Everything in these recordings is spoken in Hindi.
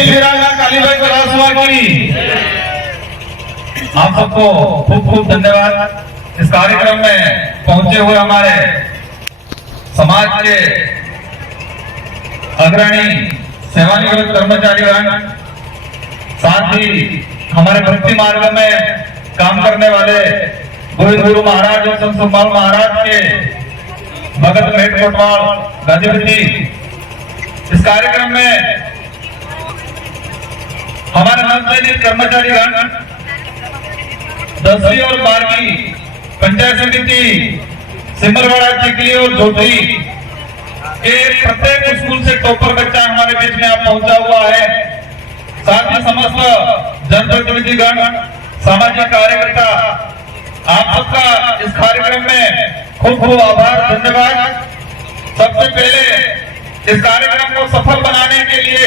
वीर वीरांगना कालीबाई बरासवा की। आप सबको खूब खूब धन्यवाद। इस कार्यक्रम में पहुंचे हुए हमारे समाज के अग्रणी सेवानिवृत्त कर्मचारीगण, साथ ही हमारे भक्ति मार्ग में काम करने वाले गोविंद गुरु महाराज और संत सुखपाल महाराज के भगत मेट कोटवाल गाजीपुरी। इस कार्यक्रम में हमारे नवचयनित कर्मचारीगण 10वीं और 12वीं पंचायत समिति सिमरवाड़ा, चिकली और झोटरी के प्रत्येक स्कूल से टॉपर बच्चा हमारे बीच में आप पहुंचा हुआ है। साथ ही समस्त जनप्रतिनिधिगण, सामाजिक कार्यकर्ता, आप सबका इस कार्यक्रम में खूब खूब आभार, धन्यवाद। सबसे पहले इस कार्यक्रम को सफल बनाने के लिए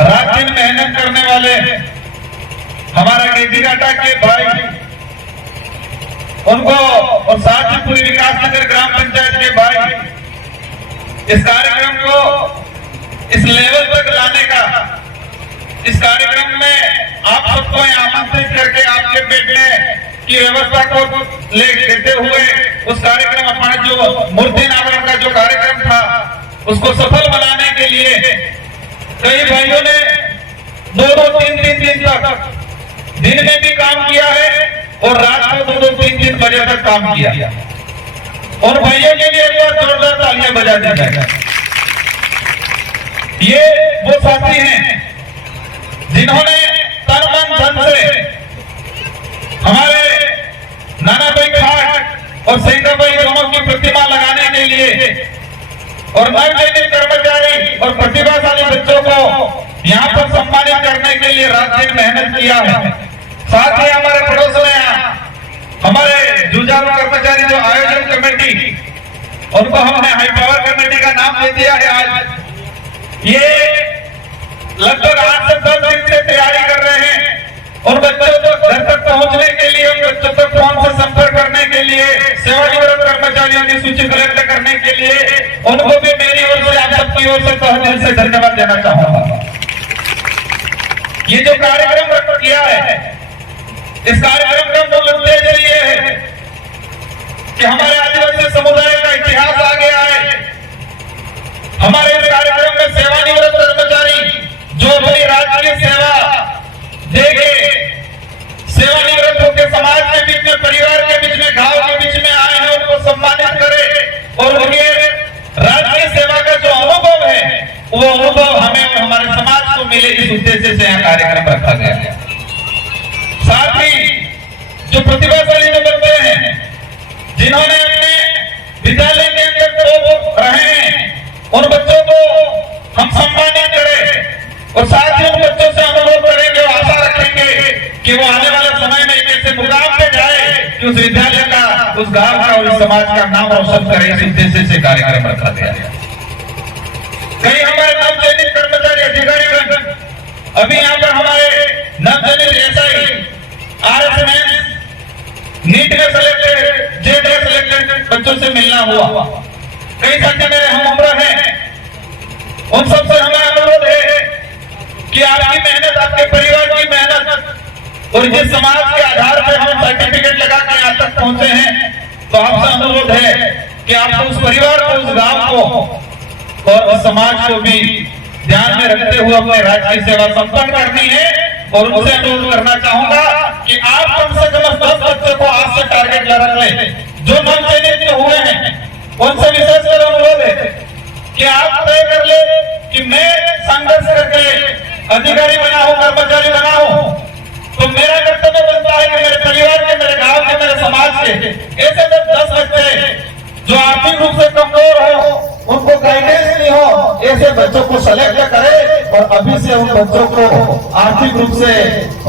रात दिन मेहनत करने वाले हमारा गेजीघाटा के भाई, उनको और साथ ही पूरी विकासनगर ग्राम पंचायत के भाई इस कार्यक्रम को इस लेवल तक लाने का, इस कार्यक्रम में आप सबको आमंत्रित करके आपके बैठने की व्यवस्था को लेते हुए उस कार्यक्रम अपना जो मूर्ति नावरण का जो कार्यक्रम था उसको सफल बनाने के लिए कई भाइयों ने 2-2, 3-3 दिन तक दिन में भी काम किया है और रात को 2-2, 3-3 बजे तक काम किया। और भाइयों के लिए एक बार जोरदार तालियां बजा दी जाए। ये वो साथी हैं जिन्होंने तन मन धन से हमारे नाना भाई खाट और सेंगा भाई दोनों की प्रतिमा लगाने के लिए और नवचयनित कर्मचारी और प्रतिभाशाली बच्चों को यहाँ पर सम्मानित करने के लिए रात दिन मेहनत किया है। साथ ही हमारे पड़ोस में हमारे जुझारू कर्मचारी जो आयोजन कमेटी, उनको हमने हाई पावर कमेटी का नाम दे दिया है। आज ये लगभग 8 से 10 दिन से तैयारी कर रहे हैं और बच्चों को घर तक पहुंचने के लिए, बच्चों तक फोन से संपर्क करने के लिए, सेवानिवृत्त कर्मचारियों की सूची कलेक्ट करने के लिए उनको भी मेरी ओर से, आप सबकी ओर से तहे दिल से धन्यवाद देना चाहूंगा। ये जो कार्यक्रम रख किया है, इस कार्यक्रम का मूल उद्देश्य ये है कि हमारे आदिवासी समुदाय का इतिहास आगे आए। हमारे इस कार्यक्रम में सेवानिवृत्त कर्मचारी जो अपनी राजकीय सेवा देके सेवानिवृत्त होकर समाज के बीच में, परिवार के बीच में, गांव के बीच में आए हैं, उनको सम्मानित करे और उनके राजकीय सेवा का जो अनुभव है वो अनुभव हमें और हमारे समाज को मिले, इस उद्देश्य से यह कार्यक्रम रखा गया है। साथ ही जो प्रतिभाशाली जो बच्चे हैं जिन्होंने अपने विद्यालय के अंदर तो रहे हैं, उन बच्चों को हम सम्मानित करें और साथ ही उन बच्चों से अनुरोध करेंगे और आशा रखेंगे कि वो आने वाले समय में एक ऐसे मुकाम पे जाए कि उस विद्यालय का, उस गांव का और इस समाज का नाम रोशन करे। इस उद्देश्य से कार्यक्रम रखा गया है। कई हमारे नवचयनित कर्मचारी अधिकारीगण अभी यहाँ पर हमारे नवचयनित एसआई, आरएसएस, नीट में सिलेक्टेड, जेड में सिलेक्टेड बच्चों से मिलना हुआ। कई साथी मेरे हम उम्र हैं, उन सबसे हमारा अनुरोध है कि आपकी मेहनत, आपके परिवार की मेहनत और जिस समाज के आधार पर हम सर्टिफिकेट लगा के यहाँ तक पहुंचे हैं, तो आपसे अनुरोध है कि आपको उस परिवार को, उस गांव को और उस समाज को भी ध्यान में रखते हुए अपने राज्य की सेवा संपन्न करनी है। और उनसे अनुरोध करना चाहूंगा कि आप कम से कम 10 बच्चों को आज से टारगेट रख ले जो नवचयनित हुए हैं। उनसे विशेषकर अनुरोध है कि आप तय कर ले कि मैं संघर्ष करके अधिकारी बना हूं, कर्मचारी बना हूं, तो मेरा कर्तव्य बनता है कि मेरे परिवार के, मेरे गांव के, मेरे समाज के ऐसे 10 बच्चे जो आर्थिक रूप से कमजोर हो, उनको गाइडेंस नहीं हो, ऐसे बच्चों को सेलेक्ट करे और अभी से उन बच्चों को आर्थिक रूप से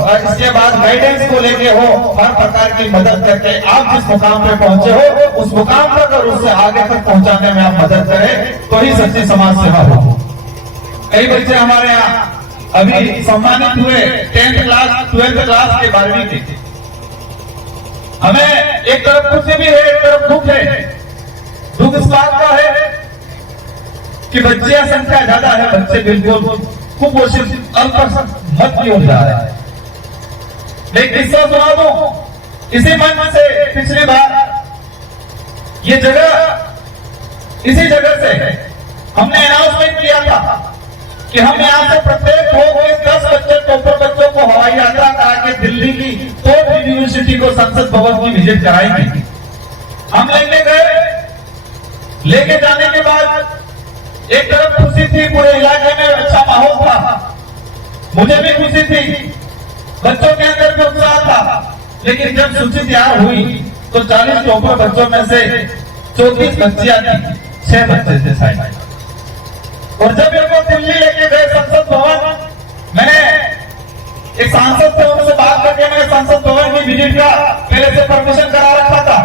और इसके बाद गाइडेंस को लेके हो, हर प्रकार की मदद करके आप जिस मुकाम पे पहुंचे हो उस मुकाम तक और उससे आगे तक पहुंचाने में आप मदद करें, तो ही सच्ची समाज सेवा हो। कई बच्चे हमारे यहाँ अभी सम्मानित हुए 10th क्लास, 12th क्लास के 12वीं के। हमें एक तरफ खुशी भी है, एक तरफ दुख है। दुख इस बात का है कि बच्चियां संख्या ज्यादा है, बच्चे बिल्कुल कुपोषित अल्पसंख्यक मत की ओर जा रहा है। लेकिन किस्सा सुना दो, इसी मंच से पिछली बार ये जगह, इसी जगह से हमने अनाउंसमेंट किया था कि हम यहाँ से प्रत्येक हो 10 बच्चे टॉपर बच्चों को हवाई यात्रा करा के दिल्ली की टॉप यूनिवर्सिटी को संसद भवन की विजिट कराएंगे। हम लेके गए, लेके जाने के बाद एक तरफ खुशी थी, पूरे इलाके में अच्छा माहौल था, मुझे भी खुशी थी, बच्चों के अंदर भी उत्साह था। लेकिन जब सूची तैयार हुई तो 40 टॉपर बच्चों में से 34 बच्चियां थी, 6 बच्चे थे शायद। और जब इनको दिल्ली लेके गए संसद भवन, मैंने एक सांसद से उनसे बात करके मैंने संसद भवन की विजिट का पहले से परमिशन करा रखा था।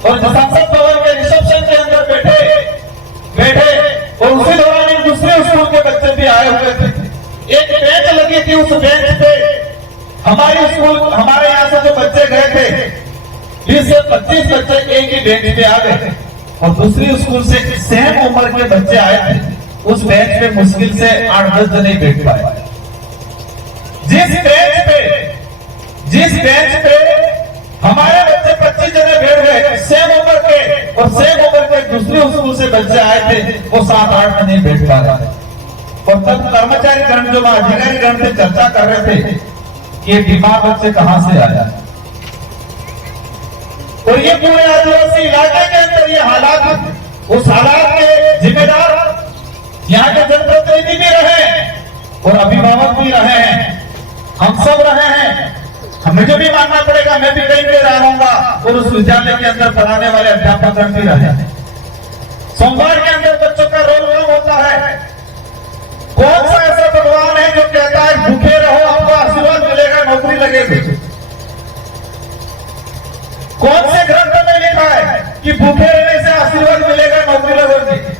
और संसद भवन के रिसेप्शन के अंदर बैठे और उसी दौरान एक दूसरे स्कूल के बच्चे भी आए हुए थे। एक बेंच लगी थी, उस बेंच पे हमारे यहाँ से जो बच्चे गए थे 20 से 25 बच्चे एक ही बेंच पे आ गए और दूसरी स्कूल से सेम उम्र के बच्चे आए थे। उस बेंच पे मुश्किल से 8-10 जने बैठ पाए। जिस बेंच पे हमारे बच्चे 25 जने बैठ गए, सेम उम्र के और सेम उम्र के दूसरी स्कूल से बच्चे आए थे, वो 7-8 जने बैठ पा रहे। और तब कर्मचारी गण जो अधिकारी गण से चर्चा कर रहे थे कि ये बीमार बच्चे कहां से आया। और ये पूरे आदिवासी इलाके के अंदर ये हालात, उस हालात के जिम्मेदार यहाँ के जनप्रतिनिधि भी रहे और अभिभावक भी रहे हैं, हम सब रहे हैं। मुझे भी मानना पड़ेगा, मैं भी कहीं पे रहा हूँगा और उस विद्यालय के अंदर पढ़ाने वाले अध्यापक भी रहे हैं। सोमवार के अंदर बच्चों का रोल कम होता है। कौन सा ऐसा भगवान है जो कहता है भूखे रहो आपको आशीर्वाद मिलेगा, नौकरी लगेगी? कौन से ग्रंथ में लिखा है कि भूखे रहने से आशीर्वाद मिलेगा, नौकरी लगेगी?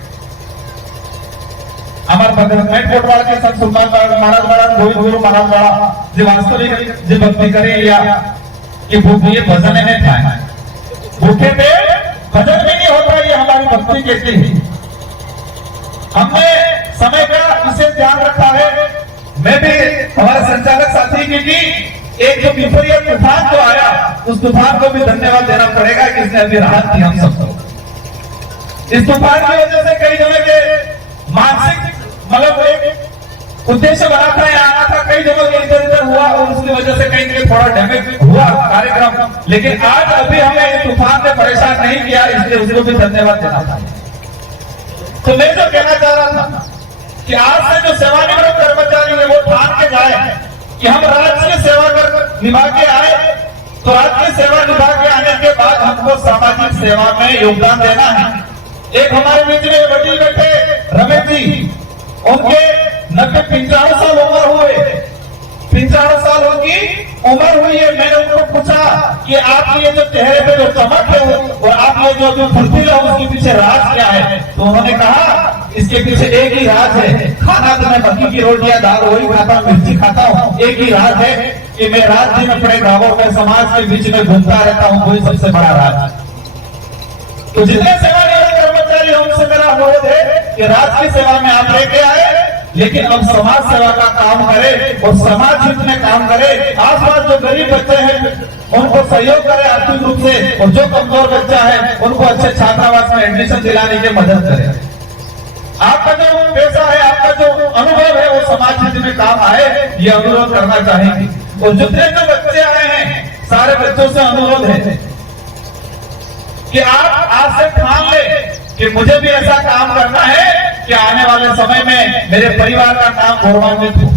हमारे मैं कोटवाड़ के संत सुल्तान महाराज वाला, गोविंद गुरु महाराज वाला जो वास्तविक जो भक्ति करे या कि भूखे भजन में था, भूखे पे भजन में नहीं होता, ये हमारी भक्ति कहती है। हमने समय का इसे ध्यान रखा है। मैं भी हमारे संचालक साथी की एक जो विपरीत तूफान जो आया, उस तूफान को भी धन्यवाद देना पड़ेगा कि इसने अभी राहत दी हम सबको। इस तूफान की वजह से कई जगह के मानसिक मतलब एक उद्देश्य बना था, यहाँ आना था, कई जगह इधर उधर हुआ और उसकी वजह से कहीं थोड़ा डैमेज हुआ कार्यक्रम। लेकिन आज अभी हमें इस तूफान ने परेशान नहीं किया, इसलिए उसको भी धन्यवाद देना था। तो मैं जो कहना चाह रहा था कि आज से जो सेवानिवृत्त कर्मचारी है वो ठान के जाए कि हम राज्य की सेवा कर निभा के आए, तो राज्य की सेवा निभा के आने के बाद हमको सामाजिक सेवा में योगदान देना है। एक हमारे बीच में वकील बैठे रमेश जी, उनके 95 साल उम्र हुए, 95 साल उनकी उम्र हुई है। मैंने उनको पूछा कि आपकी ये जो चेहरे पे जो चमक है और आप ये जो फुर्तीला है उसके पीछे राज क्या है? तो उन्होंने कहा इसके पीछे एक ही राज है, खाना तो मैं मक्की की रोटियां दाल वही खाता, मिर्ची खाता हूँ। एक ही राज है कि मैं रात दिन अपने गांवों में समाज के बीच में घूमता रहता हूँ, वही सबसे बड़ा राज। तो जितने सेवानिवृत्त कर्मचारी उनसे मेरा अनुरोध है कि राज की सेवा में आप लेके आए, लेकिन अब समाज सेवा का काम करें और समाज हित में काम करें। आसपास जो गरीब बच्चे हैं उनको सहयोग करें आर्थिक रूप से, और जो कमजोर बच्चा है उनको अच्छे छात्रावास में एडमिशन दिलाने की मदद करें। आपका जो पैसा है, आपका जो अनुभव है वो समाज हित में काम आए, ये अनुरोध करना चाहेंगे। और जितने जो बच्चे आए हैं सारे बच्चों से अनुरोध है कि आप आज से ठान ले कि मुझे भी ऐसा काम करना है कि आने वाले समय में मेरे परिवार का नाम गौरवान्वित हो।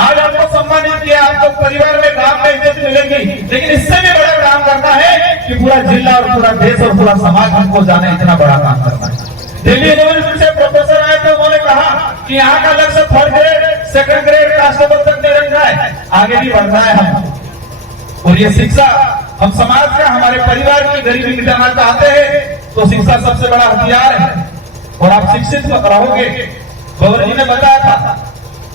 आज आपको सम्मानित किया, आपको परिवार में गांव में इज्जत मिलेगी, लेकिन इससे भी बड़ा काम करना है कि पूरा जिला और पूरा देश और पूरा समाज हमको जाने, इतना बड़ा काम करना है। दिल्ली यूनिवर्सिटी से प्रोफेसर आए थे, उन्होंने कहा कि यहाँ का लक्ष्य 3rd grade 2nd grade constable तक नहीं रखना है, आगे भी बढ़ना है हम। और ये शिक्षा हम समाज का, हमारे परिवार की गरीबी मिटाना चाहते हैं, तो शिक्षा सबसे बड़ा हथियार है। और आप शिक्षित रहोगे। गौरव जी ने बताया था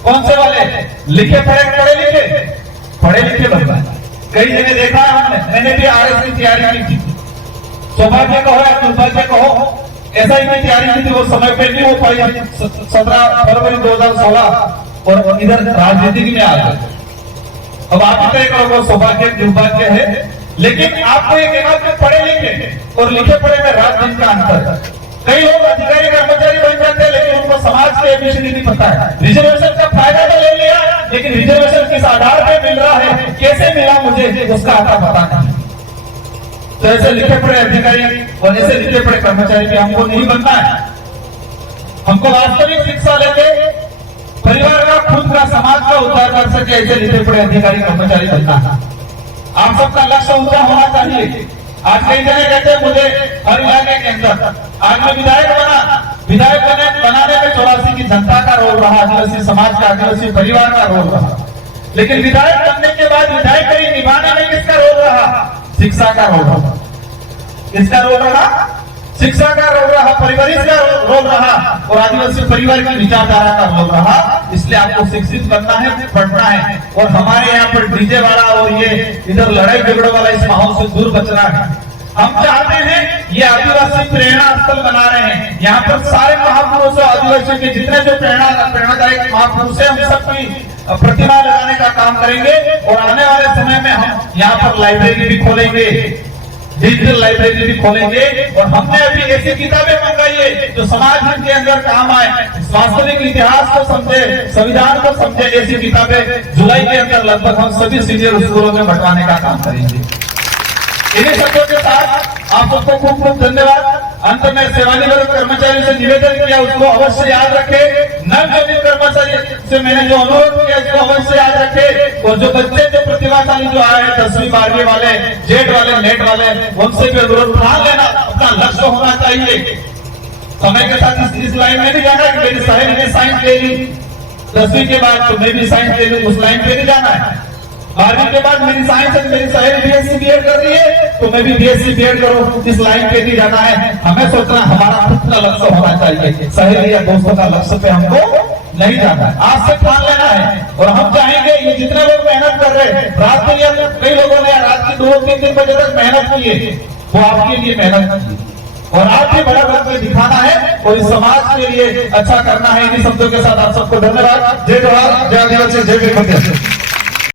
कौन से वाले लिखे पढ़े लिखे बनता है। कई जगह देखा है हमने, मैंने भी RS की तैयारी की थी। सौभाग्य कहो या दुर्भाग्य कहो, SI की तैयारी की थी, वो समय पे नहीं हो पाई। 17 फरवरी 2016 और इधर राजनीति में आ गए। अब आप ही तय करोगे, सौभाग्य दुर्भाग्य है, लेकिन आपको एक कहना पढ़े लिखे और लिखे पढ़े में राजनीति का अंतर। कई लोग अधिकारी कर्मचारी बन जाते हैं, लेकिन उनको समाज के एबीसीडी नहीं पता है। रिजर्वेशन का फायदा तो ले लिया, लेकिन रिजर्वेशन किस आधार पे मिल रहा है, कैसे मिला, मुझे उसका आता पता नहीं। तो ऐसे लिखे पढ़े अधिकारी और ऐसे लिखे पढ़े कर्मचारी भी हमको नहीं बनना है। हमको वास्तविक शिक्षा लेके परिवार का, खुद का, समाज का उद्धार कर सके, ऐसे लिखे पढ़े अधिकारी कर्मचारी बनना है। आप सबका लक्ष्य ऊंचा होना चाहिए। आज कई जगह कहते हैं मुझे हर इलाके के अंदर, आज मैं विधायक बनाने में 84 की जनता का रोल रहा, आदिवासी समाज का, आदिवासी परिवार का रोल रहा। लेकिन विधायक बनने के बाद विधायक निभाने में किसका रोल रहा? शिक्षा का रोल रहा। किसका रोल रहा? शिक्षा का रोल रहा, परिवार का रोल रहा और आदिवासी परिवार की विचारधारा का रोल रहा। इसलिए आपको शिक्षित बनना है, पढ़ना है और हमारे यहाँ पर डीजे वाला और ये इधर लड़ाई झगड़ों वाला इस माहौल से दूर बचना है। हम चाहते हैं ये आदिवासी प्रेरणा स्थल बना रहे हैं। यहाँ पर सारे महापुरुषों, आदिवासी के जितने जो प्रेरणादायक महापुरुष है, हम सबकी प्रतिमा लगाने का काम करेंगे और आने वाले समय में हम यहाँ पर लाइब्रेरी भी खोलेंगे, डिजिटल लाइब्रेरी भी खोलेंगे और हमने अभी ऐसी किताबें मंगाई है जो समाज के अंदर काम आए, वास्तविक इतिहास को समझे, संविधान को समझे। ऐसी किताबें जुलाई के अंदर लगभग हम सभी सीनियर स्कूलों में बंटवाने का काम करेंगे। इन्हीं शब्दों के साथ आप सबको खूब खूब धन्यवाद। अंत में सेवानिवृत्त कर्मचारी से निवेदन किया, उसको अवश्य याद रखे। नवनियुक्त कर्मचारी से मैंने जो अनुरोध किया, उसको अवश्य याद रखे। और जो बच्चे, जो प्रतिभाशाली जो आए हैं, 10वीं 12वीं वाले, जेट वाले, नेट वाले, उनसे भी अनुरोध ठान लेना, अपना लक्ष्य होना चाहिए। समय के साथ इस लाइन में नहीं जाना कि मेरी सहेली ने साइंस ले ली 10वीं के बाद, तो मैं भी साइंस ले लूं, उस लाइन पे नहीं जाना है। 12वीं के बाद मेरी साइंस है, मेरी सहेली BSc BEd कर रही है, तो मैं भी BSc BEd करूं, इस लाइन पे नहीं जाना है। हमें सोचना हमारा खुद का लक्ष्य होना चाहिए, सहेली या दोस्तों का लक्ष्य पे हमको नहीं जाना है। आज से ठान लेना है और हम चाहेंगे ये जितने लोग मेहनत कर रहे हैं, रात में कई लोगों ने रात की 2-3 बजे तक मेहनत की है, वो आपके लिए मेहनत की और आप भी बड़ा करके दिखाना है और इस समाज के लिए अच्छा करना है। इन्हीं शब्दों के साथ आप सबको धन्यवाद। जय जवाहर, जय आदिवासी, जय वीर।